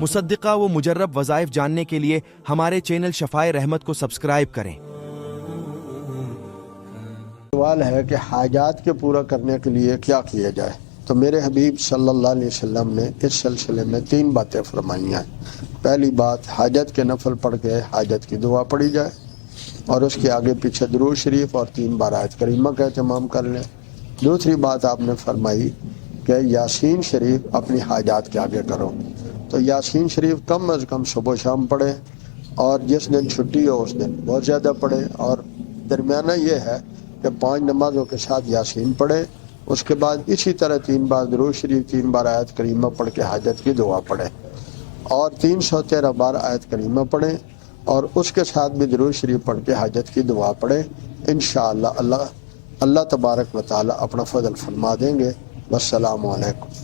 मुसद्दिक़ा व मुजर्रब वज़ाइफ जानने के लिए हमारे चैनल शफ़ाए रहमत को सब्सक्राइब करें। सवाल है कि हाजात के पूरा करने के लिए क्या किया जाए। तो मेरे हबीब सल्लल्लाहु अलैहि वसल्लम ने इस सिलसिले में 3 बातें फरमाई हैं। पहली बात, हाजत के नफल पढ़ के हाजत की दुआ पढ़ी जाए और उसके आगे पीछे दुरूद शरीफ और 3 बार आयत करीमा का एहतमाम कर लें। दूसरी बात आपने फरमाई कि यासीन शरीफ अपनी हाजात के आगे करो। तो यासीन शरीफ कम अज़ कम सुबह शाम पढ़े और जिस दिन छुट्टी हो उस दिन बहुत ज़्यादा पढ़े, और दरमियाना ये है कि 5 नमाजों के साथ यासीन पढ़े। उसके बाद इसी तरह 3 बार दुरूद शरीफ, 3 बार आयत करीमा पढ़ के हाजत की दुआ पढ़े और 313 बार आयत करीमा पढ़े और उसके साथ भी दुरूद शरीफ पढ़ के हाजत की दुआ पढ़े। इंशाअल्लाह अल्लाह तबारक व तआला अपना फजल फरमा देंगे। वस्सलामु अलैकुम।